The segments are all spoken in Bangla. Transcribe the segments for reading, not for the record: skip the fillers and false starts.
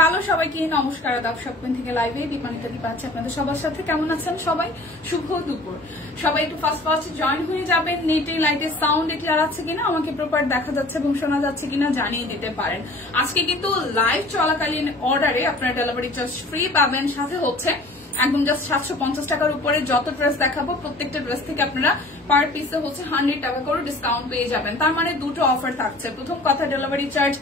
হ্যালো সবাইকে, নমস্কার, আদাব। সবদিন থেকে লাইভে দীপানিতা দীপা আছে আপনাদের সবার সাথে। কেমন আছেন সবাই? শুভ দুপুর। সবাই একটু ফার্স্ট জয়েন হয়ে যাবেন। নেটে লাইটের সাউন্ড ক্লিয়ার আছে কিনা, আমাকে প্রপার দেখা যাচ্ছে এবং শোনা যাচ্ছে কিনা জানিয়ে দিতে পারেন। আজকে কিন্তু লাইভ চলাকালীন অর্ডারে আপনারা ডেলিভারি চার্জ ফ্রি পাবেন, সাথে হচ্ছে একদম জাস্ট 750 টাকার উপরে যত ড্রেস দেখাবো প্রত্যেকটা ড্রেস থেকে আপনারা পার পিসে হচ্ছে 100 টাকা করে ডিসকাউন্ট পেয়ে যাবেন। তার মানে দুটো অফার থাকছে। প্রথম কথা, ডেলিভারি চার্জ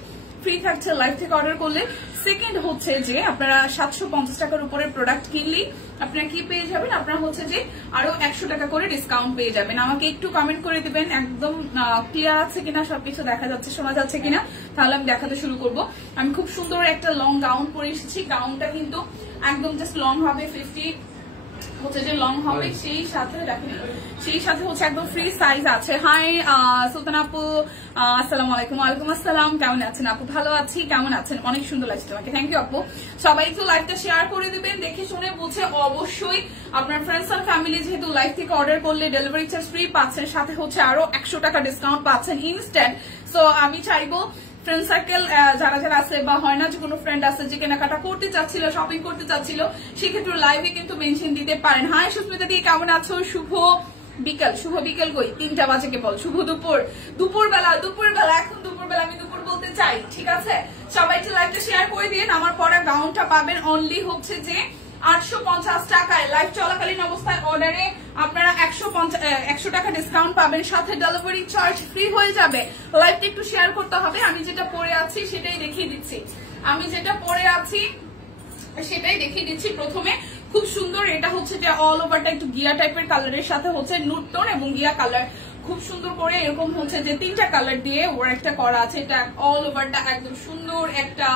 ফ্রি থাকছে লাইভ থেকে অর্ডার করলে। সেকেন্ড হচ্ছে যে আপনারা 750 টাকার উপরে প্রোডাক্ট কিনলেই আপনারা কি পেয়ে যাবেন, আপনারা হচ্ছে যে আরো 100 টাকা করে ডিসকাউন্ট পেয়ে যাবেন। আমাকে একটু কমেন্ট করে দিবেন একদম ক্লিয়ার আছে কিনা, সবকিছু দেখা যাচ্ছে, শোনা যাচ্ছে কিনা, তাহলে আমি দেখাতে শুরু করব। আমি খুব সুন্দর একটা লং গাউন পরে এসেছি। গাউনটা কিন্তু একদম জাস্ট লং হবে, 50 হচ্ছে যে লং হবে, সেই সাথে হচ্ছে একদম ফ্রি সাইজ আছে। হাই সুলতান আপু, আসসালামু আলাইকুম। ওয়ালাইকুম আসসালাম। কেমন আছেন আপু? ভালো আছি। কেমন আছেন? অনেক সুন্দর লাগছে তোমাকে, থ্যাংক ইউ আপু। সবাই একটু লাইভটা শেয়ার করে দিবেন, দেখে শুনে বুঝে অবশ্যই। আপনার ফ্রেন্ডস আর ফ্যামিলি যেহেতু লাইভ থেকে অর্ডার করলে ডেলিভারি চার্জ ফ্রি পাচ্ছেন, সাথে হচ্ছে আরো 100 টাকা ডিসকাউন্ট পাচ্ছেন ইনস্ট্যান্ট। সো আমি চাইবো ফ্রেন্ড সার্কেল যারা যারা আছে, বা হয় না যে কোনো ফ্রেন্ড আছে যে কেনাকাটা করতে চাচ্ছিল, শপিং করতে চাচ্ছিল, সেক্ষেত্রে লাইভে কিন্তু মেনশন দিতে পারেন। হাই সুস্মিতা দি, কেমন আছো? শুভ বিকেল। শুভ বিকেল কই? 3টা বাজে কে বল? শুভ দুপুর। দুপুরবেলা এখন দুপুরবেলা, আমি দুপুর বলতে চাই, ঠিক আছে? সবাই একটু লাইভটা শেয়ার করে দিন। আমার পরা গাউনটা পাবেন অনলি হচ্ছে যে 850 টাকায়। লাইভ চলাকালীন অবস্থায় অর্ডারে আপনারা 100 টাকা ডিসকাউন্ট পাবেন, সাথে ডেলিভারি চার্জ ফ্রি হয়ে যাবে। লাইভটা একটু শেয়ার করতে হবে। আমি যেটা পরে আছি সেটাই দেখিয়ে দিচ্ছি। প্রথমে খুব সুন্দর, এটা হচ্ছে যে অল ওভারটা একটু গিয়া টাইপের কালারের সাথে হচ্ছে নুড টোন এবং গিয়া কালার, খুব সুন্দর করে এরকম হচ্ছে যে 3টা কালার দিয়ে ওর একটা করা আছে। এটা অল ওভারটা একদম সুন্দর একটা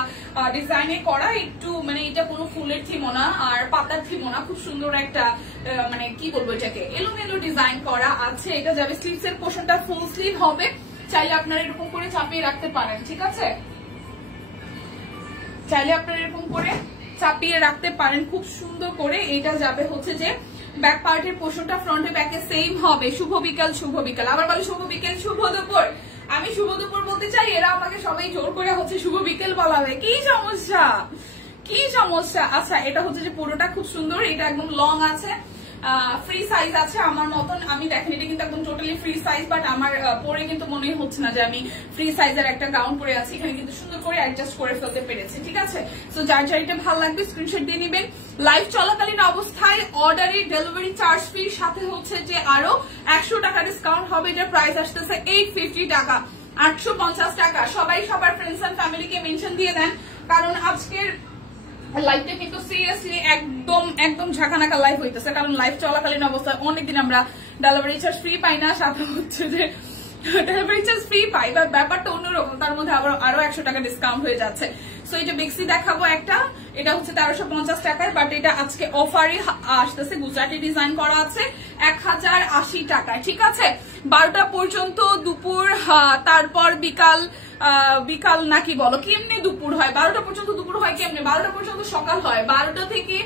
ডিজাইনে করা, একটু মানে এটা কোনো ফুলের থিমও না আর পাতার থিমও না, খুব সুন্দর একটা মানে কি বলবো এটাকে, এলোমেলো ডিজাইন করা আছে। এটা যাবে স্লিভস এর পোর্শনটা ফুল স্লিভ হবে, চাইলে আপনারা এরকম করে চাপিয়ে রাখতে পারেন, ঠিক আছে? চাইলে আপনারা এরকম করে চাপিয়ে রাখতে পারেন খুব সুন্দর করে। এটা যাবে হচ্ছে যে ব্যাক পার্টের পোর্শনটা ফ্রন্টে ব্যাকে সেম হবে। শুভ বিকাল, শুভ বিকাল। আবার বলে শুভ বিকেল, শুভ দুপুর। আমি শুভ দুপুর বলতে চাই, এরা আমাকে সবাই জোর করে হচ্ছে শুভ বিকেল বলা হয়। কি সমস্যা? আচ্ছা, এটা হচ্ছে যে পুরোটা খুব সুন্দর, এটা একদম লং আছে, ফ্রি সাইজ আছে আমার মতন। আমি দেখেন এটা কিন্তু একদম টোটালি ফ্রি সাইজ, বাট আমার পরে কিন্তু মনে হচ্ছে না যে আমি ফ্রি সাইজের একটা গাউন পরে আছি। এখানে কিন্তু সুন্দর করে অ্যাডজাস্ট করে ফেলতে পেরেছি, ঠিক আছে? সো যার যার এটা ভালো লাগবে স্ক্রিনশট দিয়ে নিবেন। লাইভ চলাকালীন অবস্থায় অর্ডারে ডেলিভারি চার্জ ফ্রি, সাথে হচ্ছে যে আরো 100 টাকা ডিসকাউন্ট হবে। এটার প্রাইস আসতেছে 850 টাকা, 850 টাকা। সবাই সবার ফ্রেন্ডস এন্ড ফ্যামিলিকে মেনশন দিয়ে দেন, কারণ আজকের লাইভটা কিন্তু সিরিয়াসলি একদম ঝাঁকানাকা লাইভ হইতেছে। কারণ লাইভ চলাকালীন অবস্থায় অনেকদিন আমরা ডেলিভারি চার্জ ফ্রি পাই না, সাথে হচ্ছে যে ডেলিভারি চার্জ ফ্রি পাই, বা ব্যাপারটা অন্যরকম, তার মধ্যে আবার আরো 100 টাকা ডিসকাউন্ট হয়ে যাচ্ছে। সো এটা বেক্সি দেখাবো একটা, এটা হচ্ছে 1350 টাকায়, বাট এটা আজকে অফারই আসতেছে। গুজরাটি ডিজাইন করা আছে 1080 টাকায়, ঠিক আছে? 12টা পর্যন্ত দুপুর, তারপর বিকাল নাকি বলো, কেমনে দুপুর হয়? 12টা পর্যন্ত দুপুর হয় কেমনে? 12টা পর্যন্ত সকাল হয়। 12টা থেকে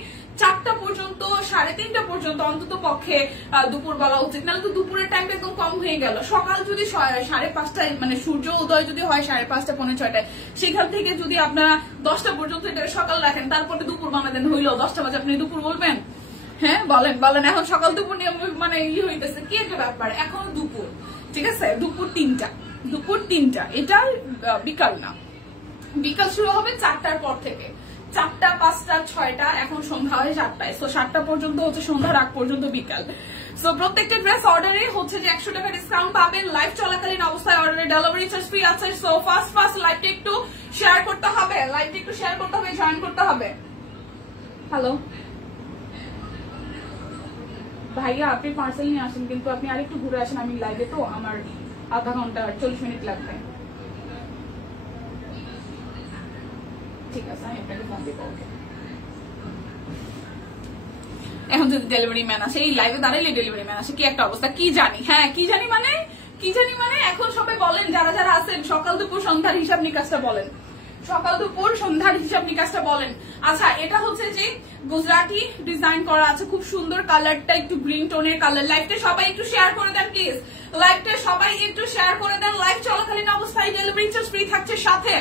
4টা পর্যন্ত, 3:30টা পর্যন্ত অন্তত পক্ষে দুপুর বলা উচিত, নাহলে তো দুপুরের টাইমটা একদম কম হয়ে গেল। সকাল যদি 5:30টায়, মানে সূর্য উদয় যদি হয় 5:30, 5:45টায়, সেখান থেকে যদি আপনারা 10টা পর্যন্ত এটা সকাল রাখেন, তারপরে দুপুর বানাতেন, হইলো 10টা বাজে আপনি দুপুর বলবেন? হ্যাঁ বলেন। এখন সকাল দুপুর নিয়ে মানে হইতেছে কি একটা ব্যাপার। এখন দুপুর, ঠিক আছে? দুপুর 3টা, এটা বিকাল না। বিকাল শুরু হবে 4টার পর থেকে, 4টা, 5টা, 6টা, এখন সন্ধ্যা হয় 7টায়। সো 7টা পর্যন্ত হচ্ছে সন্ধ্যার আগ পর্যন্ত বিকাল। সো প্রত্যেকটা ড্রেস অর্ডারে হচ্ছে যে 100 টাকা ডিসকাউন্ট পাবেন। লাইভ চলাকালীন অবস্থায় অর্ডারে ডেলিভারি চার্জ ফ্রি আছে। সো ফার্স্ট লাইভটা একটু শেয়ার করতে হবে, জয়েন করতে হবে। হ্যালো ভাইয়া, আপনি পার্সেল নিয়ে আসেন, কিন্তু আপনি আরেকটু ঘুরে আসেন। আমি লাইভে তো, আমার আধা ঘন্টা 40 মিনিট লাগবে। ঠিক আছে, আমি আপনাকে ফোন দিব। এখন যদি ডেলিভারি ম্যান আসে, এই লাইভে দাঁড়াইলে ডেলিভারি ম্যান আসে, কি একটা অবস্থা! কি জানি মানে এখন সবাই বলেন, যারা যারা আছেন, সকাল দুপুর সন্ধ্যার হিসাব নিকাশটা বলেন। আচ্ছা, এটা হচ্ছে যে গুজরাটি ডিজাইন করা আছে, খুব সুন্দর। কালারটা একটু গ্রিন টোনের কালার। লাইভটা সবাই একটু শেয়ার করে দেন প্লিজ। লাইভ চলাকালীন অবস্থায় ডেলিভারি চার্জ ফ্রি থাকছে, সাথে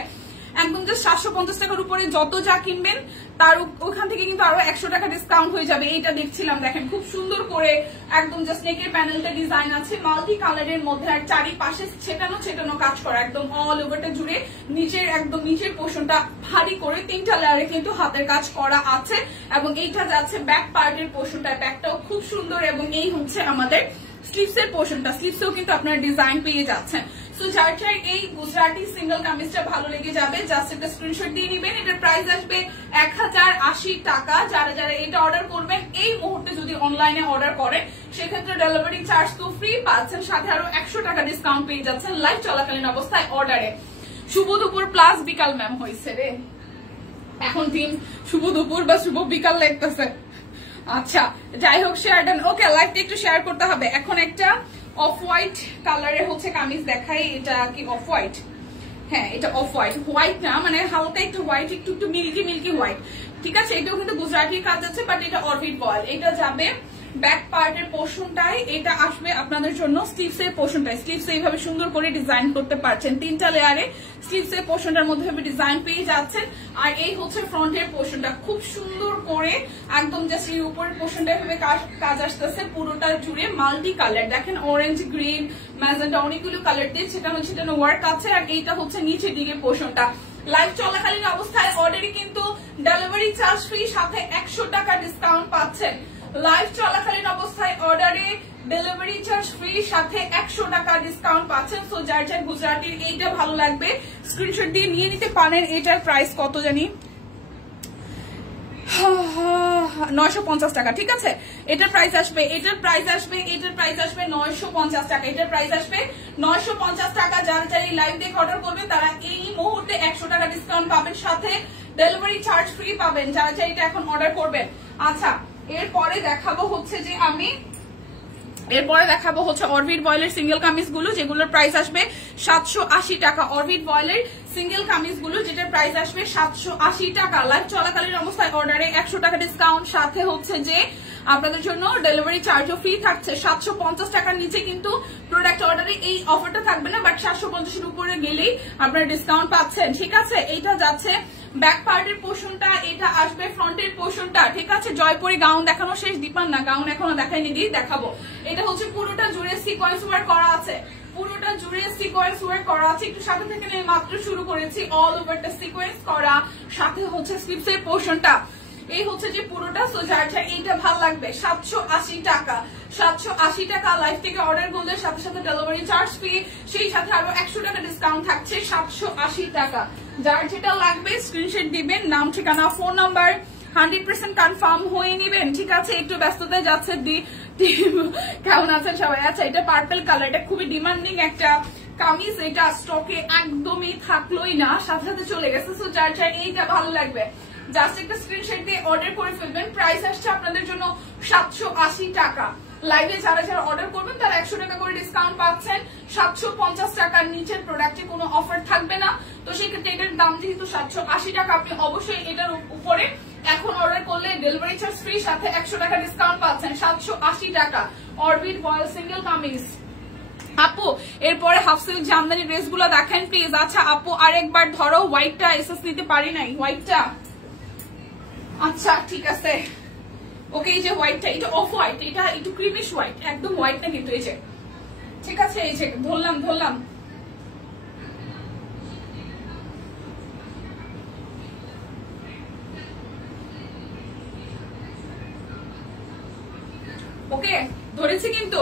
একদম যে 750 টাকার উপরে যত যা কিনবেন তার ওখান থেকে কিন্তু আরো 100 টাকা ডিসকাউন্ট হয়ে যাবে। এইটা দেখছিলাম, দেখেন খুব সুন্দর করে একদম জাস্ট নেকের প্যানেলটা ডিজাইন আছে মাল্টি কালারের মধ্যে, আর চারিপাশে ছেটানো ছেটানো কাজ করা একদম অল ওভারটা জুড়ে। নিচের একদম নিচের পোর্শনটা ভারী করে 3টা লেয়ারে কিন্তু হাতের কাজ করা আছে, এবং এইটা যাচ্ছে ব্যাক পার্টের পোর্শনটা, ব্যাকটাও খুব সুন্দর। এবং এই হচ্ছে আমাদের স্লিভস এর পোর্শনটা, স্লিভসেও কিন্তু আপনারা ডিজাইন পেয়ে যাচ্ছেন। সো যার চাই এই গুজরাটি সিঙ্গেল কামিজটা ভালো লেগে যাবে, জাস্ট একটা স্ক্রিনশট দিয়ে নিবেন। এটার প্রাইস আসবে 1080 টাকা। যারা যারা এটা অর্ডার করবেন এই মুহূর্তে যদি অনলাইনে অর্ডার করেন সেক্ষেত্রে ডেলিভারি চার্জ তো ফ্রি পাচ্ছেন, সাথে আরো 100 টাকা ডিসকাউন্ট পেয়ে যাচ্ছেন লাইভ চলাকালীন অবস্থায় অর্ডারে। শুভ দুপুর প্লাস বিকাল ম্যাম হয়েছে রে, এখন দিন শুভ দুপুর বা শুভ বিকাল লাগতেছে। আচ্ছা যাই হোক, শেয়ার ডান। ওকে, লাইভটা একটু শেয়ার করতে হবে। এখন একটা অফ হোয়াইট কালারের হচ্ছে কামিজ দেখাই। এটা কি অফ হোয়াইট? হ্যাঁ, এটা অফ হোয়াইট, হোয়াইট না মানে হালকা একটু হোয়াইট, একটু একটু মিল্কি মিল্কি হোয়াইট। ঠিক আছে, এটাও কিন্তু গুজরাটির কাজ আছে, বাট এটা অরবিট বয়েল। এটা যাবে ব্যাক পার্টের পোর্শনটাই, এটা আসবে আপনাদের জন্য স্লিভস এর পোর্শনটাই। স্লিভস এইভাবে সুন্দর করে ডিজাইন করতে পারছেন, 3টা লেয়ারে স্লিভস এর পোর্শনটার মধ্যে ডিজাইন পেয়ে যাচ্ছেন। আর এই হচ্ছে ফ্রন্টের পোর্শনটা, খুব সুন্দর করে একদম জাস্ট এই উপরের পোর্শনটা এভাবে কাজ আসতেছে পুরোটা জুড়ে মাল্টি কালার। দেখেন অরেঞ্জ, গ্রিন, ম্যাজেন্টা অনেকগুলো কালার দিয়ে ছেটানো ছেটানো ওয়ার্ক আছে। আর এইটা হচ্ছে নিচের দিকে পোর্শনটা। লাইভ চলাকালীন অবস্থায় অর্ডারে কিন্তু ডেলিভারি চার্জ ফ্রি, সাথে 100 টাকা ডিসকাউন্ট পাচ্ছেন। লাইভ চলাকালীন অবস্থায় অর্ডারে ডেলিভারি চার্জ ফ্রি, সাথে 100 টাকা ডিসকাউন্ট পাচ্ছেন। সো যার যার গুজরাটির এইটা ভালো লাগবে স্ক্রিনশট দিয়ে নিয়ে নিতে পারেন। এটার প্রাইস কত জানি, 950 টাকা। ঠিক আছে, এটার প্রাইস আসবে 950 টাকা। এটার প্রাইস আসবে 950 টাকা। যারা যারা এই লাইভ দেখে অর্ডার করবেন তারা এই মুহূর্তে 100 টাকা ডিসকাউন্ট পাবেন, সাথে ডেলিভারি চার্জ ফ্রি পাবেন যারা যারা এটা এখন অর্ডার করবেন। আচ্ছা, এরপরে দেখাবো হচ্ছে অরবিট বয়েলের সিঙ্গেল কামিজ গুলো, যেগুলোর প্রাইস আসবে 780 টাকা। অরবিট বয়েলের সিঙ্গেল কামিজ গুলো যেটার প্রাইস আসবে 780 টাকা। লাইভ চলাকালীন অবস্থায় অর্ডারে 100 টাকা ডিসকাউন্ট, সাথে হচ্ছে যে আপনাদের জন্য ডেলিভারি চার্জও ফ্রি থাকছে। 750 টাকার নিচে কিন্তু প্রোডাক্ট অর্ডারে এই অফারটা থাকবে না, বাট 750 এর উপরে গেলেই আপনারা ডিসকাউন্ট পাচ্ছেন। ঠিক আছে, এইটা যাচ্ছে ব্যাক পার্টের পোর্শনটা, এটা আসবে ফ্রন্টের পোর্শনটা। ঠিক আছে, জয়পুরি গাউন দেখানো শেষ, দীপান না গাউন এখনো দেখাইনি, দিয়ে দেখাবো। এটা হচ্ছে পুরোটা জুড়ে সিকোয়েন্স ওয়ার্ক করা আছে, পুরোটা জুড়ে সিকোয়েন্স ওয়ার্ক করা আছে। একটু সাথে থেকে নিয়ে মাত্র শুরু করেছি, অল ওভারটা সিকোয়েন্স করা, সাথে হচ্ছে স্লিভস এর পোর্শনটা। এই হচ্ছে যে পুরোটা। সো যার যার এইটা ভালো লাগবে 780 টাকা। 780 টাকা লাইভ থেকে অর্ডার করলে সাথে সাথে ডেলিভারি চার্জ ফ্রি, সেই সাথে আরো 100 টাকা ডিসকাউন্ট থাকছে। 780 টাকা। যার যেটা লাগবে স্ক্রিনশট দিবেন, নাম, ঠিকানা, ফোন নাম্বার 100% কনফার্ম হয়ে নিবেন। ঠিক আছে, একটু ব্যস্ততায় যাচ্ছে। কেমন আছেন সবাই? আচ্ছা, এটা পার্পল কালার, এটা খুবই ডিমান্ডিং একটা কামিজ, এটা স্টকে একদমই থাকলোই না, সাথে সাথে চলে গেছে। সো যার যার এইটা ভালো লাগবে জাস্ট একটা স্ক্রিনশট দিয়ে অর্ডার করে ফেলবেন। প্রাইস আসছে আপনাদের জন্য 780 টাকা। লাইভে যারা যারা অর্ডার করবেন তারা 100 টাকা করে ডিসকাউন্ট পাচ্ছেন। 750 টাকার নিচের প্রোডাক্টে কোনো অফার থাকবে না। তো সেক্ষেত্রে এটার দাম যেহেতু 780 টাকা, আপনি অবশ্যই এটার উপরে এখন অর্ডার করলে ডেলিভারি চার্জ ফ্রি, সাথে 100 টাকা ডিসকাউন্ট পাচ্ছেন। 780 টাকা অরবিট বয়েল সিঙ্গেল কামিজ। আপু এরপরে হাফ সিল্ক জামদানি ড্রেস গুলো দেখেন প্লিজ। আচ্ছা আপু আরেকবার ধরো, হোয়াইটটা এসএস নিতে পারি নাই, হোয়াইটটা। আচ্ছা ঠিক আছে, ওকে। এই যে হোয়াইটটা, এটা অফ হোয়াইট, এটা একটু ক্রিমিশ হোয়াইট, একদম হোয়াইট না কিন্তু। এই যে ঠিক আছে, এই যে ধরলাম। ওকে, ধরেছি কিন্তু।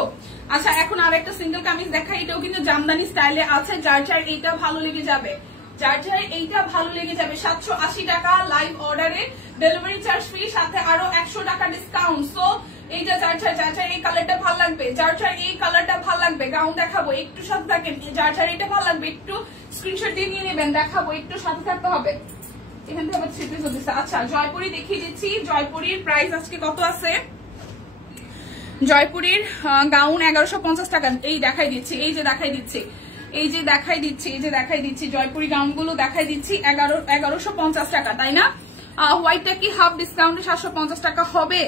আচ্ছা, এখন আর একটা সিঙ্গেল কামিজ দেখাই, এটাও কিন্তু জামদানি স্টাইলে আছে। যার যার এইটা ভালো লেগে যাবে, 780 টাকা লাইভ অর্ডারে ডেলিভারি চার্জ ফ্রি, সাথে আরো 100 টাকা ডিসকাউন্ট। সো এইটা যার যার এই কালারটা ভালো লাগবে, এই কালারটা ভালো লাগবে, গাউন দেখাবো, একটু সাথে থাকেন। যার এটা ভালো লাগবে একটু স্ক্রিনশট দিয়ে নিয়ে নেবেন, দেখাবো, একটু সাথে থাকতে হবে। এখান থেকে আবার ছিটে চলতেছে। আচ্ছা, জয়পুরি দেখিয়ে দিচ্ছি। জয়পুরির প্রাইস আজকে কত আছে? জয়পুরের গাউন 1150 টাকা। এই দেখাই দিচ্ছি জয়পুরি গাউন গুলো দেখাই দিচ্ছি 1150 টাকা, তাই না? হোয়াইটটা কি হাফ ডিসকাউন্টে 750 টাকা হবে?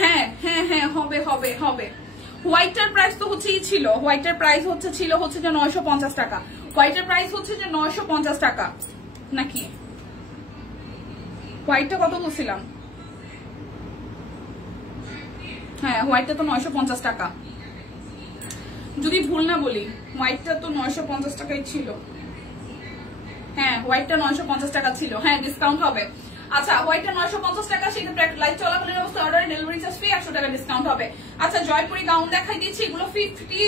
হ্যাঁ হবে। হোয়াইটটার প্রাইস তো ছিল 950 টাকা। হোয়াইটের প্রাইস হচ্ছে যে 950 টাকা নাকি, হোয়াইটটা কত বলছিলাম, হ্যাঁ হোয়াইটটা তো 950 টাকা, যদি ভুল না বলি হোয়াইটটা তো 950 টাকাই ছিল, হ্যাঁ হোয়াইটটা 950 টাকা ছিল, হ্যাঁ ডিসকাউন্ট হবে। আচ্ছা হোয়াইটটা 950 টাকা, সেক্ষেত্রে লাইভ চলাকালীন অবস্থায় অর্ডারে ডেলিভারি চার্জ ফ্রি, 100 টাকা ডিসকাউন্ট হবে। আচ্ছা জয়পুরি গাউন দেখাই দিচ্ছি, এগুলো 50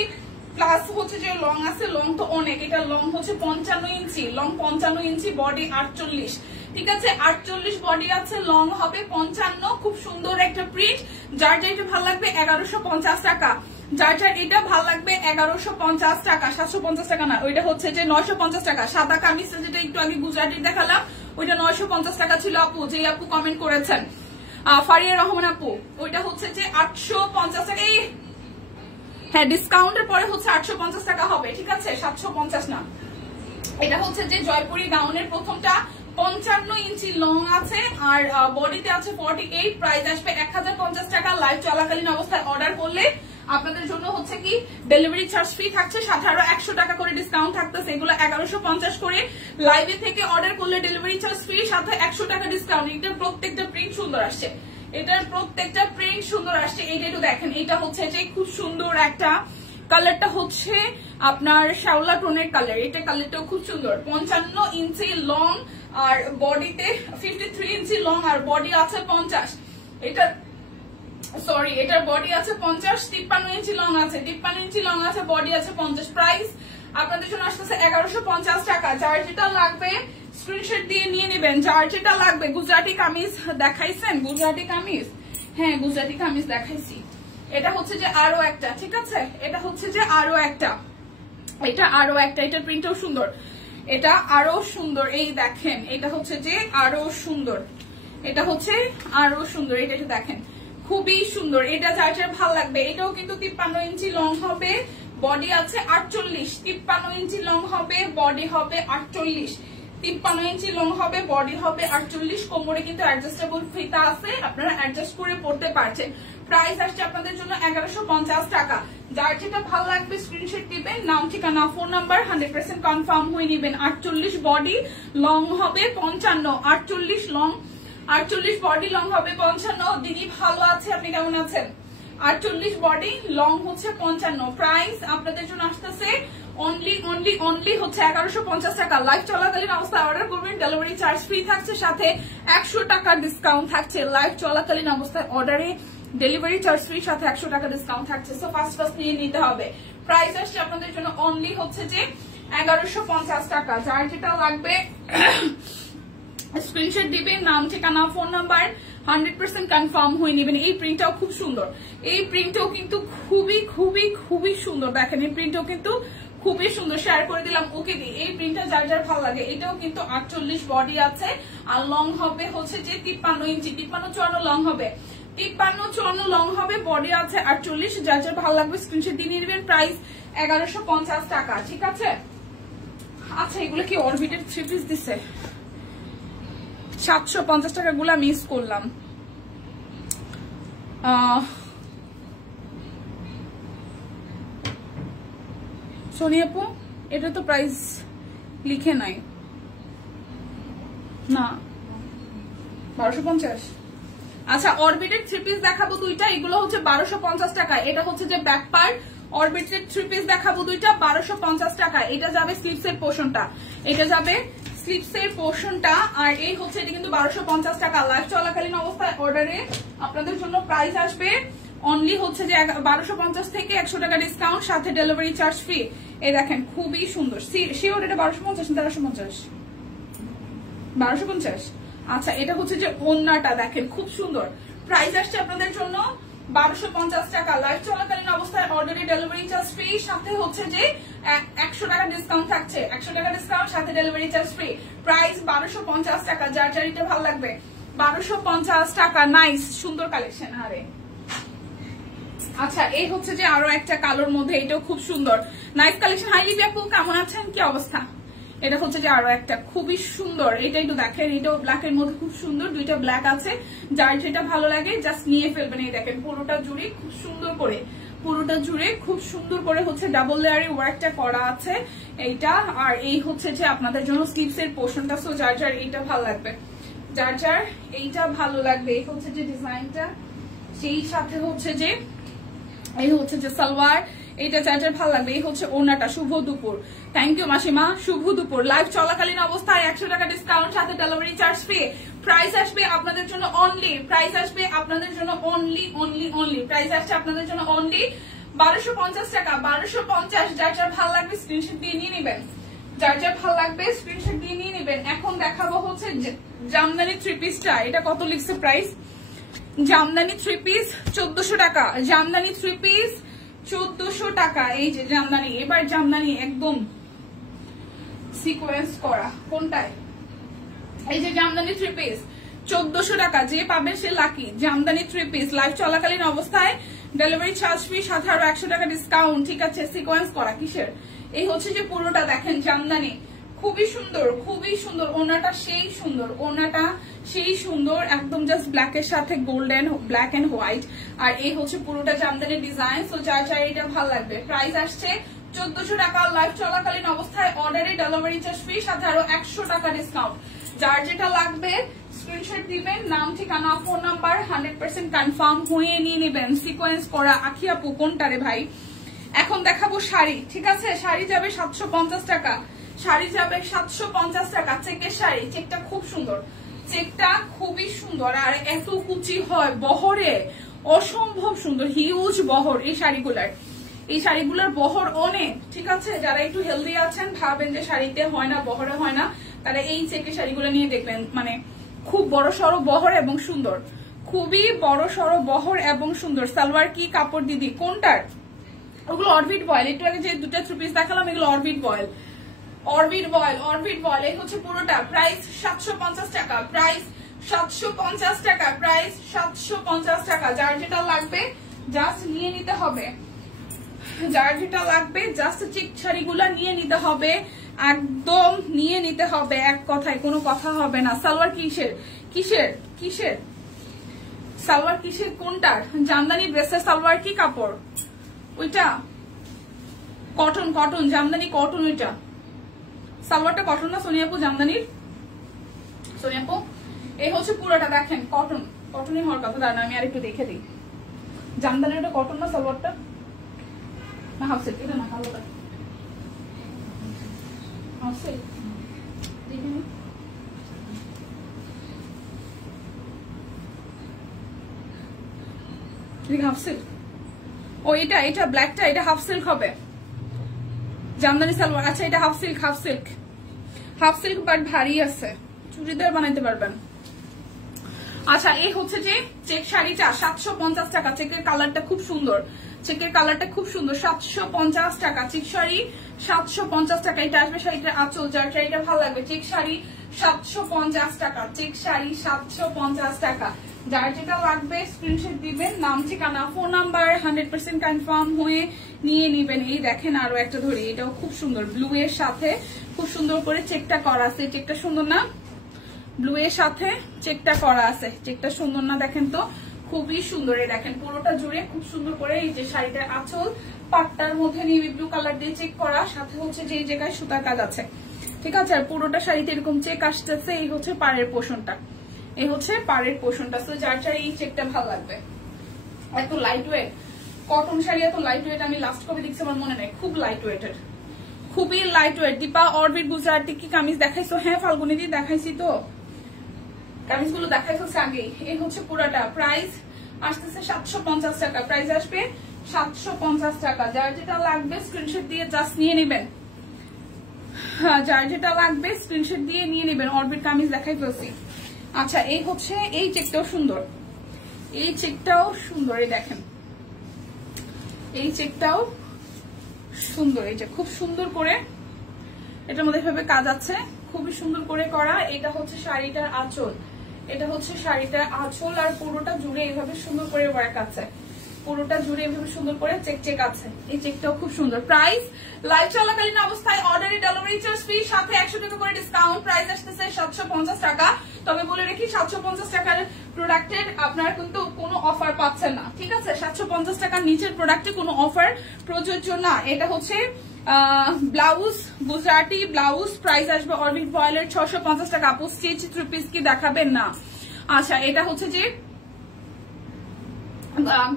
প্লাস হচ্ছে যে লং আছে, লং তো অনেক, এটা লং হচ্ছে 55 ইঞ্চি, লং 55 ইঞ্চি, বডি 48, ঠিক আছে 48 বডি আছে, লং হবে 55, খুব সুন্দর একটা প্রিন্ট, যার যেটা ভালো লাগবে 1150 টাকা, যার এটা ভালো লাগবে 1150 টাকা, 750 টাকা না, ওইটা হচ্ছে যে 950 টাকা। সাদা কামিজটা যেটা একটু আগে গুজরাটি দেখালাম ওইটা 950 টাকা ছিল আপু, যে আপু কমেন্ট করেছেন ফারিয়া রহমান আপু, ওইটা হচ্ছে যে 850 টাকা, হ্যাঁ ডিসকাউন্টের পরে হচ্ছে 850 টাকা হবে, ঠিক আছে 750 না। এটা হচ্ছে যে জয়পুরি গাউনের প্রথমটা 55 ইঞ্চি লং আছে আর বডিতে আছে 48, প্রাইস আসবে 1050 টাকা। লাইভ চলাকালীন অবস্থায় অর্ডার করলে আপনাদের জন্য হচ্ছে কি ডেলিভারি চার্জ ফ্রি থাকছে, সাথে আরো 100 টাকা করে ডিসকাউন্ট থাকতেছে, এগুলো 1150 করে, লাইভে থেকে অর্ডার করলে ডেলিভারি চার্জ ফ্রি, সাথে 100 টাকা ডিসকাউন্ট। এটা প্রত্যেকটা প্রিন্ট সুন্দর আসছে, এটার প্রত্যেকটা প্রিন্ট সুন্দর আসছে। এইটা একটু দেখেন, এটা হচ্ছে যে খুব সুন্দর একটা কালারটা হচ্ছে আপনার শ্যাওলা টোনের কালার, এটা কালারটাও খুব সুন্দর, 55 ইঞ্চি লং আর বডিতে 53 ইঞ্চি লং আর বডি আছে 50, এটা সরি এটার বডি আছে 50, 53 ইঞ্চি লং আছে, 53 ইঞ্চি লং আছে, বডি আছে 50, প্রাইস আপনাদের জন্য আসতেছে 1150 টাকা। যার যেটা লাগবে স্ক্রিনশট দিয়ে নিয়ে নেবেন, যার যেটা লাগবে। গুজরাটি কামিজ দেখাইছেন, গুজরাটি কামিজ, হ্যাঁ গুজরাটি কামিজ দেখাইছি, এটা হচ্ছে যে আরো একটা, ঠিক আছে এটা হচ্ছে যে আরো একটা, এটা আরো একটা, এটার প্রিন্টও সুন্দর, এটা আরো সুন্দর, এই দেখেন এটা হচ্ছে যে আরো সুন্দর, এটা হচ্ছে আরো সুন্দর, এটা একটু দেখেন খুবই সুন্দর, এটা যার যার ভালো লাগবে। এটাও কিন্তু 53 ইঞ্চি লং হবে, বডি আছে 48, 53 ইঞ্চি লং হবে, বডি হবে 48, 53 ইঞ্চি লং হবে, বডি হবে 48, কোমরে কিন্তু অ্যাডজাস্টেবল ফিতা আছে, আপনারা অ্যাডজাস্ট করে পড়তে পারছেন। প্রাইস আসছে আপনাদের জন্য 1150 টাকা। যার যেটা ভালো লাগবে স্ক্রিনশট দিবেন, নাম ঠিকানা ফোন নাম্বার 100% কনফার্ম হয়ে নেবেন। 48 বডি লং হবে 55, 48 লং, 48 বডি লং হবে 55। দিদি ভালো আছে, আপনি কেমন আছেন? 48 বডি লং হচ্ছে 55, প্রাইস আপনাদের জন্য আসতেছে অনলি হচ্ছে 1150 টাকা। লাইভ চলাকালীন অবস্থায় অর্ডার করবেন, ডেলিভারি চার্জ ফ্রি থাকছে, সাথে 100 টাকা ডিসকাউন্ট থাকছে। লাইভ চলাকালীন অবস্থায় অর্ডারে ডেলিভারি চার্জ ফ্রি, সাথে 100 টাকা ডিসকাউন্ট থাকছে। সো ফার্স্ট নিয়ে নিতে হবে। প্রাইস আসছে আপনাদের জন্য অনলি হচ্ছে যে 1150 টাকা। যার যেটা লাগবে স্ক্রিনশট দিবেন, নাম ঠিকানা ফোন নাম্বার 100% কনফার্ম হয়ে নেবেন। এই প্রিন্টটাও খুব সুন্দর, এই প্রিন্টটাও কিন্তু খুবই খুবই খুবই সুন্দর, দেখেন এই প্রিন্টটাও কিন্তু খুবই সুন্দর, শেয়ার করে দিলাম ওকে দি। এই প্রিন্টটা যার যার ভালো লাগে, এটাও কিন্তু 48 বডি আছে আর লং হবে হচ্ছে যে 53 ইঞ্চি, 53-54 লং হবে, 53-54 লং হবে, বডি আছে 48। যার যার ভালো লাগবে স্ক্রিনশট দিয়ে নেবেন। প্রাইস 1150 টাকা, ঠিক আছে। আচ্ছা এগুলো কি অরবিটের 3 পিস দিছে? 750 টাকা গুলা মিস করলাম। সোনি আপু এটা তো প্রাইস লিখে নাই না, 1250। আচ্ছা অরবিটের 3 পিস দেখাবো দুইটা, এগুলো হচ্ছে 1250 টাকা। এটা হচ্ছে যে ব্যাক পার্ট, অরবিটের 3 পিস দেখাবো দুইটা 1250 টাকা। এটা যাবে স্লিভসের পোর্শনটা, এটা যাবে স্লিভসের পোর্শনটা, আর এই হচ্ছে এটা কিন্তু 1250 টাকা। লাইভ চলাকালীন অবস্থায় অর্ডারে আপনাদের জন্য প্রাইস আসবে অনলি হচ্ছে যে 1250 থেকে 100 টাকা ডিসকাউন্ট, সাথে ডেলিভারি চার্জ ফ্রি। এই দেখেন খুবই সুন্দর, শিওর এটা 1250 না 1350? 1250। আচ্ছা এটা হচ্ছে যে ওন্নাটা দেখেন খুব সুন্দর, প্রাইস আসছে আপনাদের জন্য 1250 টাকা। লাইভ চলাকালীন অবস্থায় অর্ডারে ডেলিভারি চার্জ ফ্রি, সাথে হচ্ছে যে 100 টাকা ডিসকাউন্ট থাকছে, 100 টাকা ডিসকাউন্ট সাথে ডেলিভারি চার্জ ফ্রি। প্রাইস 1250 টাকা। যার যার এটা ভালো লাগবে 1250 টাকা। নাইস সুন্দর কালেকশন। আরে আচ্ছা এই হচ্ছে যে আরো একটা কালোর মধ্যে, এটাও খুব সুন্দর নাইস কালেকশন। হাই লিপি আপু কেমন আছেন, কি অবস্থা? এটা হচ্ছে যে আরো একটা খুবই সুন্দর, এটা একটু দেখেন, এটাও ব্ল্যাক এর মধ্যে খুব সুন্দর, দুইটা ব্ল্যাক আছে। যার যেটা ভালো লাগে জাস্ট নিয়ে ফেলবেন। এই দেখেন পুরোটা জুড়ি খুব সুন্দর করে পুরোটা জুড়ে খুব সুন্দর করে হচ্ছে ডাবল লেয়ারে ওয়ার্কটা করা আছে এইটা। আর এই হচ্ছে যে আপনাদের জন্য স্লিভস এর পোর্শনটা। সো যার যার এইটা ভালো লাগবে, যার যার এইটা ভালো লাগবে, এই হচ্ছে যে ডিজাইনটা, সেই সাথে হচ্ছে যে এই হচ্ছে যে সালোয়ার, এইটা যার যার ভালো লাগবে। এই হচ্ছে ওনাটা। শুভ দুপুর, থ্যাংক ইউ মাসিমা, শুভ দুপুর। লাইভ চলাকালীন অবস্থায় 100 টাকা ডিসকাউন্ট, সাথে ডেলিভারি চার্জ ফ্রি। প্রাইস আসবে আপনাদের জন্য অনলি, প্রাইস আসবে আপনাদের জন্য অনলি অনলি অনলি, প্রাইস আসছে আপনাদের জন্য অনলি 1250 টাকা, 1250। যার যার ভালো লাগবে স্ক্রিনশট দিয়ে নিয়ে নেবেন, যার যার ভালো লাগবে স্ক্রিনশট দিয়ে নিয়ে নেবেন। এখন দেখাবো হচ্ছে জামদানি 3 পিসটা। এটা কত লিখছে প্রাইস? জামদানি 3 পিস 1400 টাকা, জামদানি 3 পিস 1400 টাকা। এই যে জামদানি, এবার জামদানি একদম সিকোয়েন্স করা, কোনটায়? এই যে জামদানি 3 পিস 1400 টাকা, যে পাবেন সে লাকি। জামদানি 3 পিস লাইভ চলাকালীন অবস্থায় ডেলিভারি চার্জ ফ্রি, সাথে আরো 100 টাকা ডিসকাউন্ট। ঠিক আছে, সিকোয়েন্স করা কিসের? এই হচ্ছে যে পুরোটা দেখেন জামদানি, খুবই সুন্দর, খুবই সুন্দর। ওনাটা সেই সুন্দর, ওনাটা সেই সুন্দর, একদম জাস্ট ব্ল্যাক এর সাথে গোল্ডেন, ব্ল্যাক এন্ড হোয়াইট। আর এই হচ্ছে পুরোটা জামদানি ডিজাইন। সো যার যার এটা ভালো লাগবে, প্রাইস আসছে 1400 টাকা। লাইভ চলাকালীন অবস্থায় অর্ডারে ডেলিভারি চার্জ ফ্রি, সাথে আরো 100 টাকা ডিসকাউন্ট। যার যেটা লাগবে স্ক্রিনশট দিবেন, নাম ঠিকানা ফোন নাম্বার 100% কনফার্ম হয়ে নিয়ে নেবেন। সিকোয়েন্স করা আখি আপু কোনটারে ভাই? এখন দেখাবো শাড়ি, ঠিক আছে? শাড়ি যাবে 750 টাকা, শাড়ি যাবে 750 টাকা। চেকের শাড়ি, চেকটা খুব সুন্দর, চেকটা খুবই সুন্দর। আর এত কুচি হয় বহরে, অসম্ভব সুন্দর, হিউজ বহর এই শাড়িগুলার, এই শাড়িগুলোর বহর অনেক। ঠিক আছে, যারা একটু হেলদি আছেন, ভাবেন যে শাড়িতে হয় না, বহরে হয় না, তারা এই চেকের শাড়িগুলো নিয়ে দেখবেন। মানে খুব বড় সড়ো বহর এবং সুন্দর, খুবই বড় সড়ো বহর এবং সুন্দর। সালোয়ার কি কাপড় দিদি কোনটার? ওগুলো অরবিট বয়েল। একটু আগে যে 2টা 3 পিস দেখালাম, এগুলো orbit voile, orbit voile, orbit voile. এই হচ্ছে পুরোটা, প্রাইস 750 টাকা, প্রাইস 750 টাকা, প্রাইস 750 টাকা। যার যেটা লাগবে জাস্ট নিয়ে নিতে হবে, যার যেটা লাগবে জাস্ট চিক শাড়িগুলা নিয়ে নিতে হবে, একদম নিয়ে নিতে হবে, এক কথায় কোনো কথা হবে না। সালোয়ার কিসের কিসের কিসের সালোয়ার কিসের কোনটার? জামদানি ড্রেসের সালোয়ার কি কাপড়? ওইটা কটন, কটন জামদানি কটন। ওইটা সালোয়ারটা কটন না সোনিয়াপু? জামদানির সোনিয়াপু এই হচ্ছে পুরোটা দেখেন কটন, কটনই হওয়ার কথা। দাঁড়ান আমি আরেকটু দেখে দিই, জামদানির ওটা কটন না সালোয়ারটা? না হাফ সিল্ক, এটা না কালোটা হাফ সিল্ক। হাফ সিল্ক, ও এটা, এটা ব্ল্যাকটা, এটা হাফ সিল্ক হবে জামদানি সালোয়ার। আচ্ছা এটা half silk, half silk, half silk but ভারী আছে, চুড়িদার বানাইতে পারবেন। আচ্ছা এই হচ্ছে যে চেক শাড়িটা 750 টাকা। চেকের কালারটা খুব সুন্দর, চেকের কালারটা খুব সুন্দর, 750 টাকা। চেক শাড়ি 750 টাকা। এটা আসবে শাড়িটার আঁচল, যার শাড়িটা ভালো লাগবে। চেক শাড়ি 750 টাকা, চেক শাড়ি 750 টাকা। যার যেটা লাগবে স্ক্রিনশট দিবেন, নাম ঠিকানা ফোন নাম্বার 100% কনফার্ম হয়ে নিয়ে নিবেন। এই দেখেন আরো একটা ধরি, এটাও খুব সুন্দর, ব্লু এর সাথে খুব সুন্দর করে চেকটা করা আছে। চেকটা সুন্দর না? ব্লু এর সাথে চেকটা করা আছে, চেকটা সুন্দর না? দেখেন তো খুবই সুন্দর। এই দেখেন পুরোটা জুড়ে খুব সুন্দর করে এই যে শাড়িটার আঁচল পাটটার মধ্যে নেভি ব্লু কালার দিয়ে চেক করা, সাথে হচ্ছে যে এই জায়গায় সুতার কাজ আছে। ঠিক আছে, আর পুরোটা শাড়িতে এরকম চেক আসতেছে। এই হচ্ছে পাড়ের পোর্শনটা, এই হচ্ছে পাড়ের পোর্শনটা। তো যার যার এই চেকটা ভালো লাগবে। এত লাইট ওয়েট কটন শাড়ি, এত লাইট ওয়েট আমি লাস্ট কবে দেখছি আমার মনে নেই। খুব লাইট ওয়েটের, খুবই light weight. Dipa orbit Gujarati কি কামিজ দেখাইছো? হ্যাঁ ফাল্গুনি দি দেখাইছি তো, কামিজগুলো দেখাই ফেলছে আগেই। এই হচ্ছে পুরাটা, প্রাইস আসতেছে 750 টাকা, প্রাইস আসবে 750 টাকা। যার যেটা লাগবে স্ক্রিনশট দিয়ে জাস্ট নিয়ে নেবেন, হ্যাঁ যার যেটা লাগবে স্ক্রিনশট দিয়ে নিয়ে নেবেন। অরবিট কামিজ দেখাই ফেলছি। আচ্ছা এই হচ্ছে, এই চেকটাও সুন্দর, এই চেকটাও সুন্দর। এই দেখেন এই চেকটাও সুন্দর, এই যে খুব সুন্দর করে এটার মধ্যে এভাবে কাজ আছে, খুবই সুন্দর করে করা। এটা হচ্ছে শাড়িটার আঁচল, এটা হচ্ছে শাড়িটার আঁচল, আর পুরোটা জুড়ে এইভাবে সুন্দর করে ওয়ার্ক আছে। পুরোটা জুড়ে এভাবে সুন্দর করে চেক চেক আছে, এই চেকটাও খুব সুন্দর। প্রাইস লাইভ চলাকালীন অবস্থায় অর্ডারে ডেলিভারি চার্জ ফ্রি, সাথে 100 টাকা করে ডিসকাউন্ট, প্রাইস আসতেছে 750 টাকা। তবে বলে রাখি 750 টাকার প্রোডাক্টের আপনারা কিন্তু কোনো অফার পাচ্ছেন না, ঠিক আছে? 750 টাকার নিচের প্রোডাক্টে কোনো অফার প্রযোজ্য না। এটা হচ্ছে ব্লাউজ, গুজরাটি ব্লাউজ, প্রাইস আসবে অরবিট ভয়েলের 650 টাকা। আপু স্টিচ 3 পিস কি দেখাবেন না? আচ্ছা, এটা হচ্ছে যে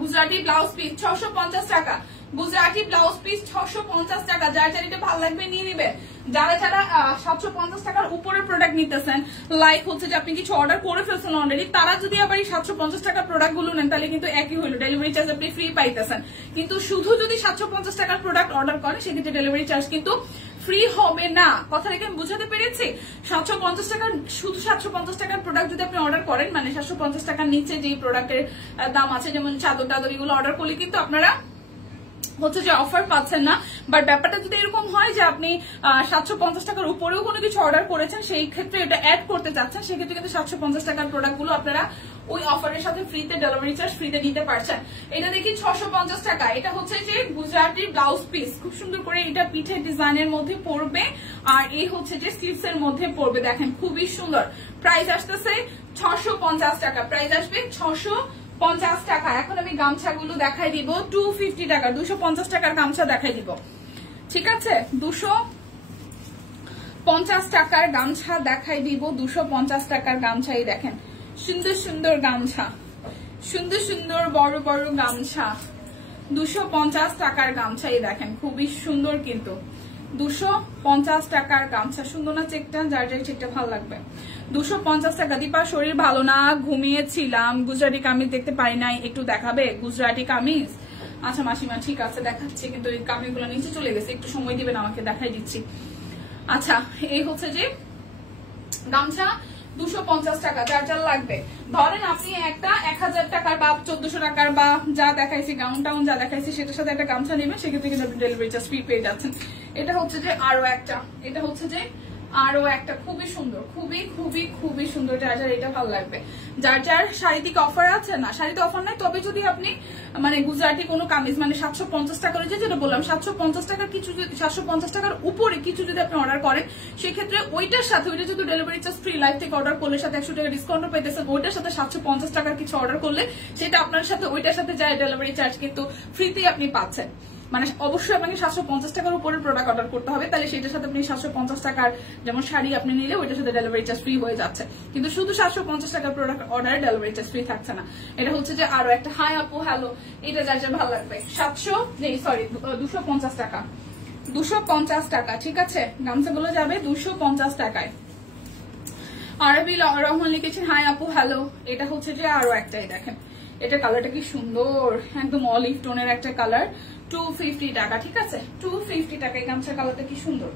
গুজরাটি ব্লাউজ পিস 650 টাকা, গুজরাটি ব্লাউজ পিস 650 টাকা। যার যার এটা ভালো লাগবে নিয়ে নিবে। যারা যারা 750 টাকার উপরে প্রোডাক্ট নিতেছেন, লাইক হচ্ছে যে আপনি কিছু অর্ডার করে ফেলছেন অলরেডি, তারা যদি আবার এই 750 টাকার প্রোডাক্ট গুলো নেন তাহলে কিন্তু একই হলো, ডেলিভারি চার্জ আপনি ফ্রি পাইতেছেন। কিন্তু শুধু যদি 750 টাকার প্রোডাক্ট অর্ডার করেন সেক্ষেত্রে ডেলিভারি চার্জ কিন্তু ফ্রি হবে না। কথাটা কি আমি বুঝাতে পেরেছি? 750 টাকার শুধু 750 টাকার প্রোডাক্ট যদি আপনি অর্ডার করেন, মানে 750 টাকার নিচে যে প্রোডাক্টের দাম আছে, যেমন চাদর টাদর এগুলো অর্ডার করলে কিন্তু আপনারা হচ্ছে যে অফার পাচ্ছেন না। বাট ব্যাপারটা যদি এরকম হয় যে আপনি 750 টাকার উপরেও কোনো কিছু অর্ডার করেছেন, সেই ক্ষেত্রে এটা অ্যাড করতে চাচ্ছেন, সেক্ষেত্রে কিন্তু 750 টাকার প্রোডাক্ট গুলো আপনারা ওই অফারের সাথে ফ্রিতে, ডেলিভারি চার্জ ফ্রিতে নিতে পারছেন। এটা দেখি 650 টাকা। এটা হচ্ছে যে গুজরাটি ব্লাউজ পিস, খুব সুন্দর করে এটা পিঠের ডিজাইনের মধ্যে পড়বে, আর এই হচ্ছে যে স্লিভস এর মধ্যে পড়বে। দেখেন খুবই সুন্দর। প্রাইস আসতেছে 650 টাকা, প্রাইস আসবে 650 টাকা। এখন আমি গামছাগুলো দেখাই দিব 250 টাকা, 250 টাকার গামছা দেখাই দিব, ঠিক আছে? 250 টাকার গামছা দেখাই দিব, 250 টাকার গামছাই দেখেন, সুন্দর সুন্দর গামছা, সুন্দর সুন্দর বড় বড় গামছা, 250 টাকার গামছাই দেখেন, খুবই সুন্দর কিন্তু 250 টাকার গামছা। সুন্দর না চেকটা? যার যার চেকটা ভালো লাগবে। 250 টাকা। দীপা শরীর ভালো না, ঘুমিয়েছিলাম, গুজরাটি কামিজ দেখতে পারি নাই, একটু দেখাবে গুজরাটি কামিজ? আচ্ছা মাসিমা ঠিক আছে দেখাচ্ছি, কিন্তু এই কামিজগুলো নিচে চলে গেছে, একটু সময় দিবেন আমাকে, দেখাই দিচ্ছি। আচ্ছা, এই হচ্ছে যে গামছা 250 টাকা, যার যার লাগবে। ধরেন আপনি একটা 1000 টাকার বা 1400 টাকার বা যা দেখাইছি, গাউন টাউন যা দেখাইছি সেটার সাথে একটা গামছা নেবেন, সেক্ষেত্রে কিন্তু আপনি ডেলিভারি চার্জ ফ্রি পেয়ে যাচ্ছেন। এটা হচ্ছে যে আরো একটা, এটা হচ্ছে যে আরো একটা খুবই সুন্দর, খুবই খুবই খুবই সুন্দর। যার যার এটা ভালো লাগবে। যার যার শাড়ি থেকে অফার আছে না, শাড়িতে অফার নাই, তবে যদি আপনি মানে গুজরাটি কোনো কামিজ মানে 750 টাকার, যেটা বললাম 750 টাকার কিছু, 750 টাকার উপরে কিছু যদি আপনি অর্ডার করেন, সেক্ষেত্রে ওইটার সাথে, ওইটা যদি ডেলিভারি চার্জ ফ্রি, লাইভ থেকে অর্ডার করলে সাথে 100 টাকা ডিসকাউন্ট পেতেছেন, ওইটার সাথে 750 টাকার কিছু অর্ডার করলে সেটা আপনার সাথে ওইটার সাথে যায় ডেলিভারি চার্জ কিন্তু ফ্রিতেই আপনি পাচ্ছেন। মানে অবশ্যই আপনাকে 750 টাকার উপরে প্রোডাক্ট অর্ডার করতে হবে, তাহলে সেটার সাথে আপনি 750 টাকার যেমন শাড়ি আপনি নিলে ওইটার সাথে ডেলিভারি চার্জ ফ্রি হয়ে যাচ্ছে। কিন্তু শুধু 750 টাকার প্রোডাক্ট অর্ডারে ডেলিভারি চার্জ ফ্রি থাকছে না। এটা হচ্ছে যে আরো একটা। হাই আপু হ্যালো, এটা যার যার ভালো লাগবে। 250 টাকা, 250 টাকা, ঠিক আছে? গামছাগুলো যাবে 250 টাকায়। আরবি রহমান লিখেছেন হাই আপু হ্যালো। এটা হচ্ছে যে আরো একটাই দেখেন, এটা কালারটা কি সুন্দর, একদম অলিভ টোনের একটা কালার, 250 টাকা, ঠিক আছে? 250 টাকা। এই গামছার কালারটা কি সুন্দর,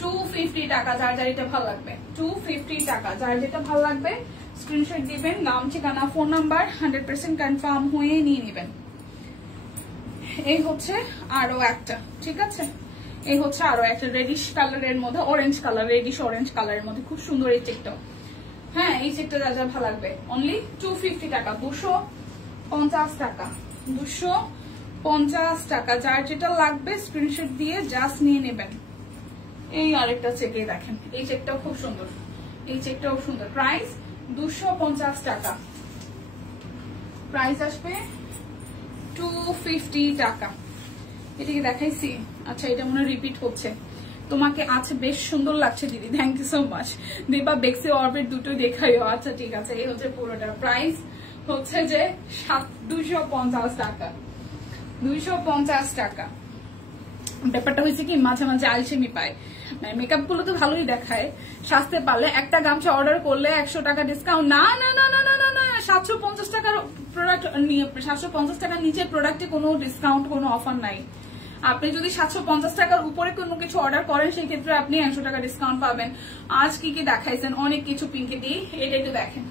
250 টাকা। যার যার এটা ভালো লাগবে 250 টাকা, যার যেটা ভালো লাগবে স্ক্রিনশট দিবেন, নাম ঠিকানা ফোন নাম্বার 100% কনফার্ম হয়ে নিয়ে নেবেন। এই হচ্ছে আরো একটা, ঠিক আছে? এই হচ্ছে আরো একটা রেডিশ কালারের মধ্যে, অরেঞ্জ কালার, রেডিশ অরেঞ্জ কালারের মধ্যে খুব সুন্দর এই চেকটা। হ্যাঁ, এই চেকটা যা যা ভালো লাগবে অনলি 250 টাকা, 250 টাকা, 250 টাকা। যার যেটা লাগবে স্ক্রিনশট দিয়ে জাস্ট নিয়ে নেবেন। এই আরেকটা চেকে দেখেন, এই চেকটাও খুব সুন্দর, এই চেকটাও সুন্দর। প্রাইস 250 টাকা, প্রাইস আসবে 250 টাকা। এটাকে দেখাইছি? আচ্ছা, এটা মনে রিপিট হচ্ছে। তোমাকে আছে বেশ সুন্দর লাগছে দিদি, thank you so much. Dipa বেক্সি অরবিট দুটো দেখাইও। আচ্ছা ঠিক আছে, এই হচ্ছে পুরোটা। প্রাইস হচ্ছে যে 250 টাকা, 250 টাকা। ব্যাপারটা হয়েছে কি, মাঝে মাঝে আলসেমি পায়, মানে মেকআপ গুলো তো ভালোই দেখায়, সাজতে পারলে একটা গামছা অর্ডার করলে 100 টাকা ডিসকাউন্ট। না না না না না না, 750 টাকার প্রোডাক্ট, 750 টাকার নিচে প্রোডাক্টে কোনো ডিসকাউন্ট, কোনো অফার নাই। আপনি যদি 750 টাকার উপরে কোনো কিছু অর্ডার করেন, সেই ক্ষেত্রে আপনি 100 টাকা ডিসকাউন্ট পাবেন। আজ কি কি দেখাইছেন, অনেক কিছু পিঙ্কে দিয়ে, এটা একটু দেখেন।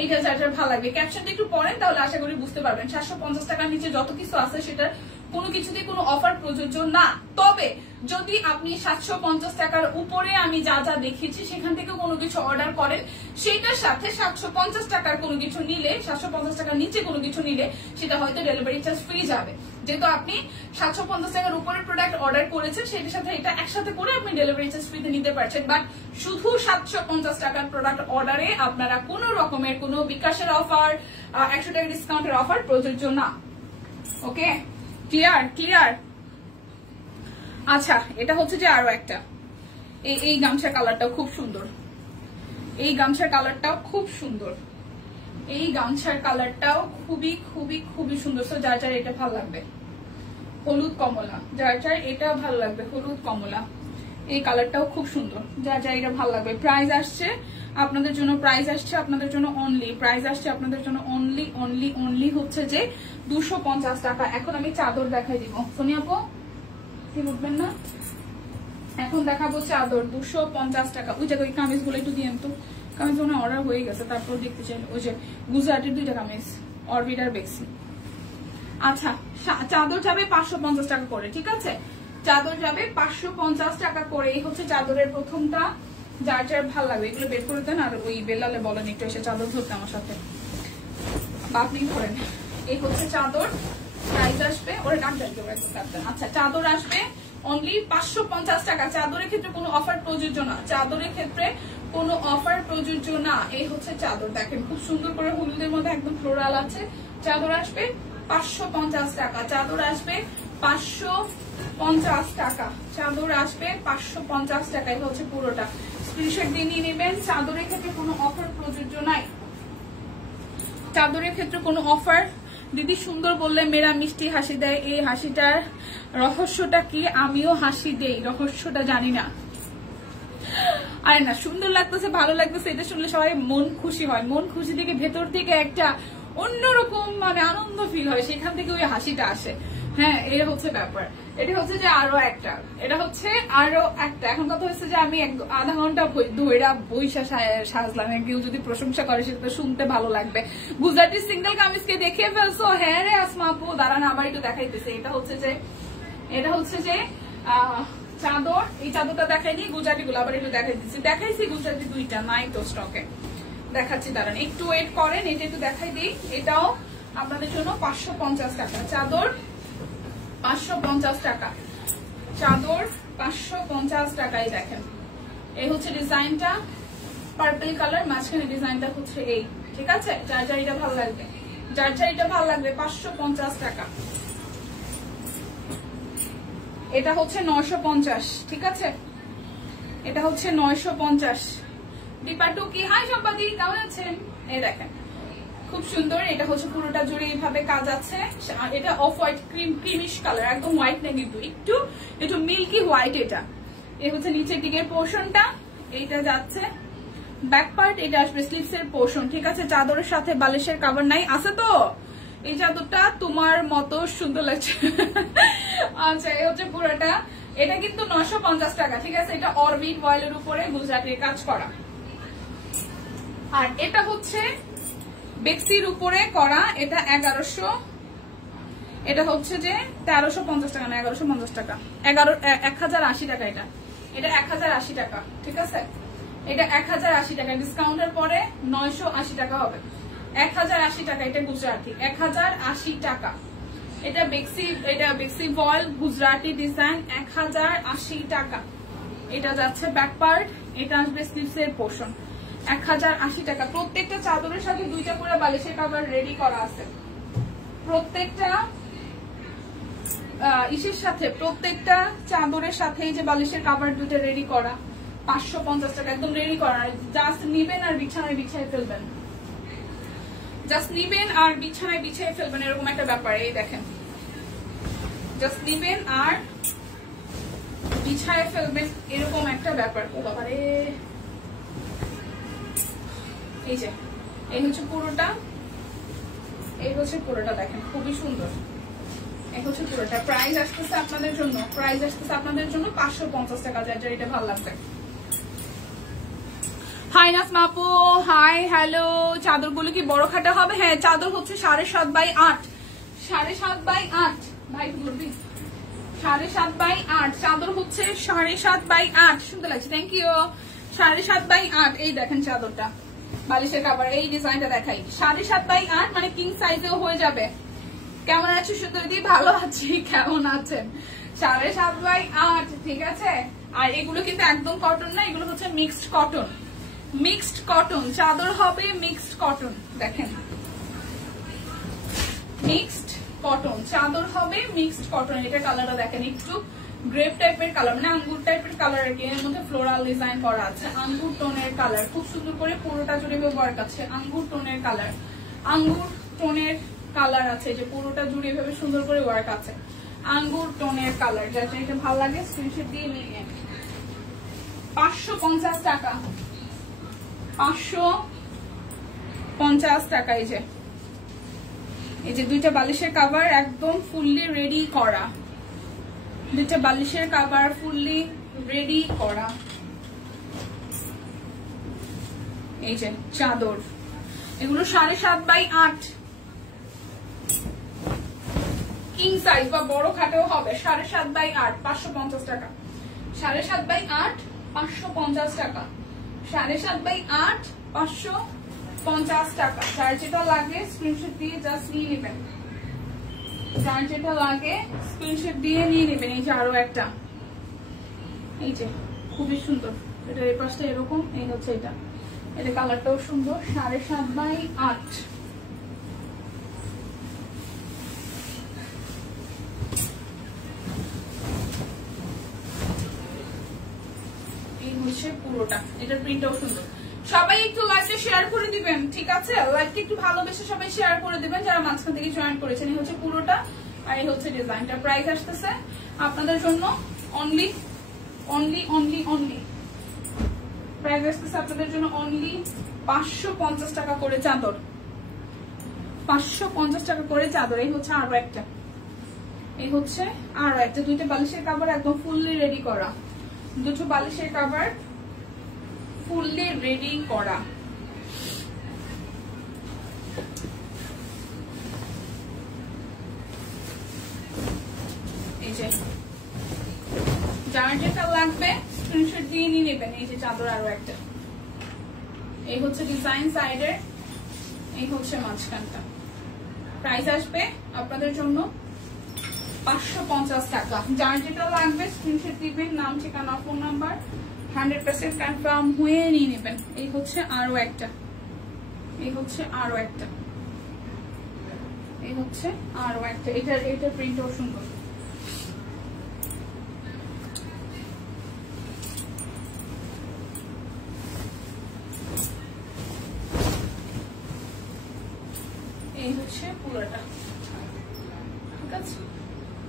এইটা যার যার ভালো লাগবে ক্যাপশনটা একটু পড়েন, তাহলে আশা করি বুঝতে পারবেন। 750 টাকার নিচে যত কিছু আছে সেটার কোনো কিছুতে কোনো অফার প্রযোজ্য না। তবে যদি আপনি 750 টাকার উপরে আমি যা যা দেখিয়েছি সেখান থেকে কোনো কিছু অর্ডার করেন, সেটার সাথে 750 টাকার কোনো কিছু নিলে, 750 টাকার নিচে কোনো কিছু নিলে সেটা হয়তো ডেলিভারি চার্জ ফ্রি যাবে। যেহেতু আপনি 750 টাকার উপরে প্রোডাক্ট অর্ডার করেছেন, সেটার সাথে এটা একসাথে করে আপনি ডেলিভারি চার্জ ফ্রিতে নিতে পারছেন। বাট শুধু 750 টাকার প্রোডাক্ট অর্ডারে আপনারা কোনো রকমের কোনো বিকাশের অফার, 100 টাকা ডিসকাউন্টের অফার প্রযোজ্য না। ওকে, ক্লিয়ার ক্লিয়ার। আচ্ছা, এটা হচ্ছে যে আরো একটা, এই গামছার কালারটাও খুব সুন্দর, এই গামছার কালারটাও খুব সুন্দর, এই গামছার কালারটাও খুবই খুবই খুবই সুন্দর। সো যার যার এটা ভালো লাগবে, হলুদ কমলা, যার যার এটা ভালো লাগবে হলুদ কমলা, এই কালারটাও খুব সুন্দর, যার যার এটা ভালো লাগবে। প্রাইস আসছে আপনাদের জন্য, প্রাইস আসছে আপনাদের জন্য অনলি, প্রাইস আসছে আপনাদের জন্য অনলি অনলি অনলি হচ্ছে যে 250 টাকা। এখন আমি চাদর দেখাই দিব, সোনিয়া আপু কি বুঝবেন না, এখন দেখাবো চাদর 250 টাকা। ওই জায়গায় কামিজ গুলো একটু দিয়েন তো, কামিজ মনে অর্ডার হয়ে গেছে, তারপর দেখতে চাই। ওই যে গুজরাটের 2টা কামিজ, অরবিট আর বেক্সি। আচ্ছা, চাদর যাবে 550 টাকা করে, ঠিক আছে, চাদর যাবে 550 টাকা করে। এই হচ্ছে চাদরের প্রথমটা, যার যার ভালো লাগবে এগুলো বের করে দেন। আর ওই বেলালে বলেন একটু এসে চাদর ধরতে আমার সাথে, বা আপনি ধরেন। এই হচ্ছে চাদর, প্রাইস আসবে ওরা ডাক দেন। আচ্ছা, চাদর আসবে অনলি 550 টাকা। চাদরের ক্ষেত্রে কোনো অফার প্রযোজ্য না, চাদরের ক্ষেত্রে কোনো অফার প্রযোজ্য না। এই হচ্ছে চাদর, দেখেন খুব সুন্দর করে হলুদের মধ্যে একদম ফ্লোরাল আছে। চাদর আসবে 550 টাকা, চাদর আসবে 550 টাকা, চাদর আসবে 550 টাকা। এটা হচ্ছে পুরোটা, স্ক্রিনশট দিয়ে নিয়ে নেবেন। চাদরের ক্ষেত্রে কোনো অফার প্রযোজ্য নাই, চাদরের ক্ষেত্রে কোনো অফার। দিদি সুন্দর বললে মেয়েরা মিষ্টি হাসি দেয়, এই হাসিটার রহস্যটা কি? আমিও হাসি দেই, রহস্যটা জানি না। আরে না, সুন্দর লাগতেছে, ভালো লাগতেছে, এটা শুনলে সবাই মন খুশি হয়, মন খুশি থেকে ভেতর থেকে একটা অন্যরকম মানে আনন্দ ফিল হয়, সেখান থেকে ওই হাসিটা আসে। হ্যাঁ, এটা হচ্ছে ব্যাপার। এটা হচ্ছে যে আরো একটা, এটা হচ্ছে আরো একটা। এখন কথা হচ্ছে যে আমি আধা ঘন্টা ধৈরা বইসা সাজলাম, কেউ যদি প্রশংসা করে সেটা তো শুনতে ভালো লাগবে। গুজরাটি সিঙ্গেল কামিজকে দেখিয়ে ফেলছো? হ্যাঁ রে আসমা আপু, দাঁড়ান আবার একটু দেখাইতেছে। এটা হচ্ছে যে চাদর, এই চাদরটা দেখাইনি, গুজরাটি গুলো আবার একটু দেখাইছি গুজরাটি 2টা নাই তো স্টকে, দেখাচ্ছি দাঁড়ান একটু ওয়েট করেন। এটা একটু দেখাই দিই, এটাও আপনাদের জন্য 550 টাকা, চাদর 550 টাকা, চাদর 550 টাকায়। দেখেন এই হচ্ছে ডিজাইনটা, পার্পল কালার, মাঝখানে ডিজাইনটা হচ্ছে এই, ঠিক আছে, যার যার এটা ভালো লাগবে, যার যার এটা ভালো লাগবে 550 টাকা। এটা হচ্ছে 950, ঠিক আছে, এটা হচ্ছে 950। দীপাটু কি, হাই সম্পাদি, কেমন আছেন? এই দেখেন খুব সুন্দর, এটা হচ্ছে পুরোটা জুড়ে এইভাবে কাজ আছে। এটা অফ হোয়াইট ক্রিমিশ কালার, একদম হোয়াইট না কিন্তু একটু মিল্কি হোয়াইট। এটা এই হচ্ছে নিচের দিকের পোর্শনটা, এইটা যাচ্ছে ব্যাক পার্ট, এটা আসবে স্লিভস এর পোর্শন, ঠিক আছে। চাদরের সাথে বালিশের কভার নাই, আছে তো? এই চাদরটা তোমার মতো সুন্দর লাগছে। আচ্ছা, এই হচ্ছে পুরোটা, এটা কিন্তু 950 টাকা, ঠিক আছে। এটা অরবিট ভয়েলের উপরে গুজরাটের কাজ করা। আর এটা হচ্ছে বেক্সির উপরে করা, এটা 1100, এটা হচ্ছে যে 1350 টাকা না 1150 টাকা, 1080 টাকা। এটা 1080 টাকা, ঠিক আছে, এটা 1080 টাকা, ডিসকাউন্টের পরে 980 টাকা হবে। 1080 টাকা, এটা গুজরাটি 1080 টাকা। এটা বেক্সি ভয়েল গুজরাটি ডিজাইন 1080 টাকা। এটা যাচ্ছে ব্যাক পার্ট, এটা আসবে স্লিভস এর পোর্শন, 1080 টাকা। প্রত্যেকটা চাদরের সাথে 2টা করে বালিশের কভার রেডি করা আছে, প্রত্যেকটা ইসের সাথে, প্রত্যেকটা চাদরের সাথে যে বালিশের কভার 2টা রেডি করা, 550 টাকা, একদম রেডি করা। জাস্ট নিবেন আর বিছানায় বিছাই ফেলবেন, জাস্ট নিবেন আর বিছানায় বিছাই ফেলবেন, এরকম একটা ব্যাপার। এই দেখেন, জাস্ট নিবেন আর বিছায় ফেলবেন, এরকম একটা ব্যাপার। ও বাবারে, এই হচ্ছে পুরোটা, এই হচ্ছে পুরোটা, দেখেন খুবই সুন্দর। এই হচ্ছে পুরোটা, প্রাইস আসতেছে আপনাদের জন্য, প্রাইস আসতেছে আপনাদের জন্য 550 টাকা, যার যার এটা ভালো লাগবে। হাই নাসমা আপু, হাই, হ্যালো। চাদরগুলো কি বড় খাটা হবে? হ্যাঁ, চাদর হচ্ছে 7.5 বাই 8, 7.5 বাই 8, ভাই বলবি 7.5x8 চাদর হচ্ছে 7.5x8 সুন্দর লাগছে থ্যাংক ইউ 7.5x8 এই দেখেন চাদরটা বালিশের কভার এই ডিজাইনটা দেখাই 7.5x8 মানে কিং সাইজেও হয়ে যাবে কেমন আছো সুন্দরী ভালো আছি কেমন আছেন 7.5x8 ঠিক আছে আর এগুলো কিন্তু একদম কটন না এগুলো হচ্ছে মিক্সড কটন চাদর হবে মিক্সড কটন দেখেন মিক্সড কটন চাদর হবে মিক্সড কটন এটা কালারটা দেখেন একটু গ্রেপ টাইপের কালার মানে আঙ্গুর টাইপের কালার আর কি এর মধ্যে ফ্লোরাল ডিজাইন করা আছে আঙ্গুর টোনের কালার খুব সুন্দর করে পুরোটা জুড়ে ওয়ার্ক আছে আঙ্গুর টোনের কালার আছে যে পুরোটা জুড়ে এভাবে সুন্দর করে ওয়ার্ক আছে আঙ্গুর টোনের কালার যেটা এটা ভালো লাগে স্ক্রিনশট দিয়ে নিয়ে 550 টাকা 550 টাকা এই যে দুইটা বালিশের কভার একদম ফুললি রেডি করা দুইটা বালিশের কভার ফুললি রেডি করা এই যে চাদর এগুলো 7.5x8 কিং সাইজ বা বড় খাটেও হবে 7.5x8 550 টাকা 7.5x8 550 টাকা 7.5x8 550 টাকা যার যেটা লাগে স্ক্রিনশট দিয়ে জাস্ট নিয়ে নেবেন যার যেটা লাগে স্ক্রিনশট দিয়ে নিয়ে নেবেন এই যে আরো একটা এই যে খুবই সুন্দর এটা এই পাশটা এরকম এই হচ্ছে এটা কালারটাও সুন্দর 7.5x8 এই হচ্ছে পুরোটা এটার প্রিন্টটাও সুন্দর সবাই একটু লাইভটা শেয়ার করে দিবেন ঠিক আছে লাইভটা একটু ভালোবেসে সবাই শেয়ার করে দিবেন যারা মাঝখান থেকে জয়েন করেছেন এই হচ্ছে পুরোটা আর এই হচ্ছে ডিজাইনটা প্রাইস আসতেছে আপনাদের জন্য অনলি প্রাইস আসতেছে আপনাদের জন্য অনলি 550 টাকা করে চাদর 550 টাকা করে চাদর এই হচ্ছে আরো একটা দুইটা বালিশের কভার একদম ফুললি রেডি করা দুটো বালিশের কভার ফুললি রেডি করা এই যে যার যেটা লাগবে স্ক্রিনশট দিয়ে নিয়ে নেবেন এই যে চাদর আরো একটা এই হচ্ছে ডিজাইন সাইডের এই হচ্ছে মাঝখানটা প্রাইস আসবে আপনাদের জন্য 550 টাকা যার যেটা লাগবে স্ক্রিনশট দিবেন নাম ঠিকানা ফোন নাম্বার 100% কনফার্ম হয়ে নিয়ে নেবেন এই হচ্ছে আরো একটা এটা প্রিন্টও সুন্দর এই হচ্ছে পুরোটা ঠিক আছে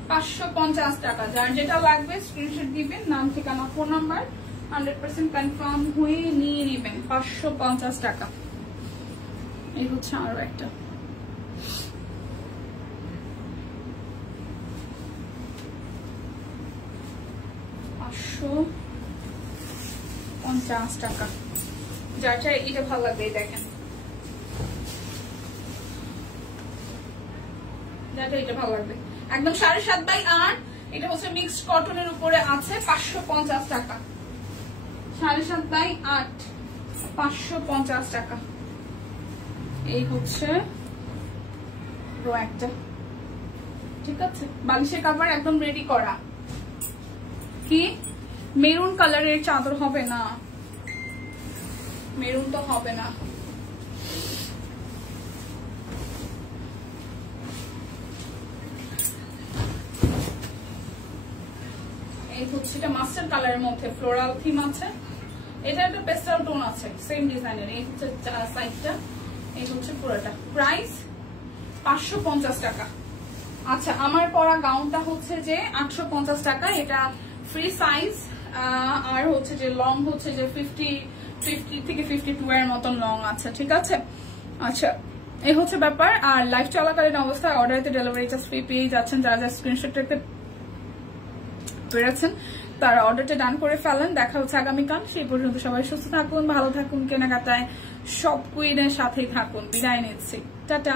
550 টাকা যার যেটা লাগবে স্ক্রিনশট দিবেন নাম ঠিকানা ফোন নাম্বার 100% কনফার্ম হয়ে নিয়ে নেবেন 550 টাকা এই হচ্ছে আরো একটা টাকা যার চাই এটা ভালো লাগবে দেখেন এটা ভালো লাগবে একদম 7.5x8 এটা হচ্ছে মিক্সড কটনের উপরে আছে 550 টাকা 7.5x8 550 টাকা এই হচ্ছে একটা ঠিক আছে বালিশের কভার একদম রেডি করা কি মেরুন কালারের চাদর হবে না মেরুন তো হবে না এই হচ্ছে এটা মাস্টার কালারের মধ্যে ফ্লোরাল থিম আছে এটা একটা পেস্টাল টোন আছে সেম ডিজাইনের এই হচ্ছে সাইজটা এই হচ্ছে পুরোটা প্রাইস 550 টাকা আচ্ছা আমার পরা গাউনটা হচ্ছে যে 850 টাকা এটা ফ্রি সাইজ আর হচ্ছে যে লং হচ্ছে যে 50 থেকে 52 এর মতন লং আছে ঠিক আছে আচ্ছা এই হচ্ছে ব্যাপার আর লাইভ চলাকালীন অবস্থায় অর্ডারতে ডেলিভারি চার্জ ফ্রি পেয়ে যাচ্ছেন যারা যা স্ক্রিনশট রাখতে পেরেছেন তারা অর্ডারটা ডান করে ফেলেন দেখা হচ্ছে আগামীকাল সেই পর্যন্ত সবাই সুস্থ থাকুন ভালো থাকুন কেনাকাটায় সব কুইনের সাথেই থাকুন বিদায় নিচ্ছি টাটা